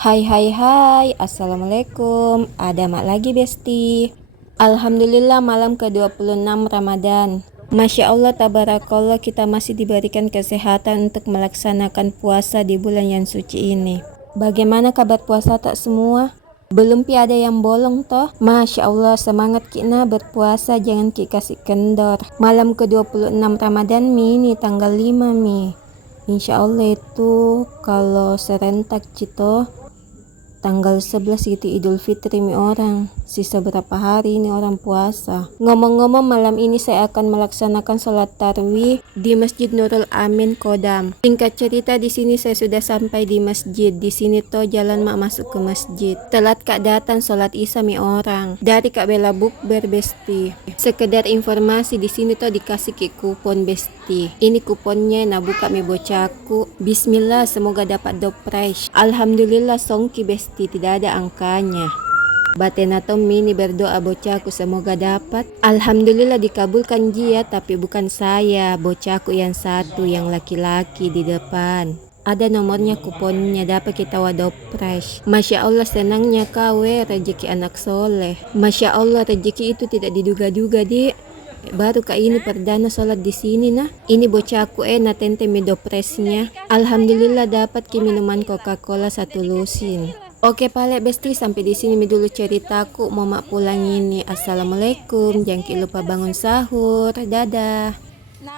Hai hai hai, Assalamualaikum. Ada mak lagi Besti. Alhamdulillah malam ke-26 Ramadan. Masya Allah tabarakallah kita masih diberikan kesehatan untuk melaksanakan puasa di bulan yang suci ini. Bagaimana kabar puasa tak semua? Belum pi ada yang bolong toh? Masya Allah semangat kita berpuasa, jangan kita kasih kendor. Malam ke-26 Ramadan ini tanggal 5 mi. Insya Allah itu kalau serentak cito tanggal 11 gitu Idul Fitri mi orang. Sisa berapa hari ini orang puasa. Ngomong-ngomong malam ini saya akan melaksanakan sholat tarawih di Masjid Nurul Amin Kodam. Singkat cerita di sini saya sudah sampai di masjid. Di sini toh jalan mak masuk ke masjid. Telat kak datang sholat isya mi orang. Dari kak Bella bukber Besti. Sekedar informasi di sini toh dikasih ki kupon Besti. Ini kuponnya nah buka mi bocahku. Bismillah semoga dapat dopresh. Alhamdulillah songki Besti tidak ada angkanya. Batena Tomini berdoa bocahku semoga dapat. Alhamdulillah dikabulkan dia, tapi bukan saya, bocahku yang satu yang laki-laki di depan. Ada nomornya kuponnya, dapat kita wadopres. Masya Allah senangnya kawe rezeki anak soleh. Masya Allah rezeki itu tidak diduga-duga dik. Baru kak ini perdana sholat di sini nah. Ini bocahku na tente medopresnya. Alhamdulillah dapat ki minuman Coca-Cola 1 lusin. Oke Pale Besti, sampai di sini dulu ceritaku. Mau mak pulang ini. Assalamualaikum. Jangan lupa bangun sahur. Dadah. Nah,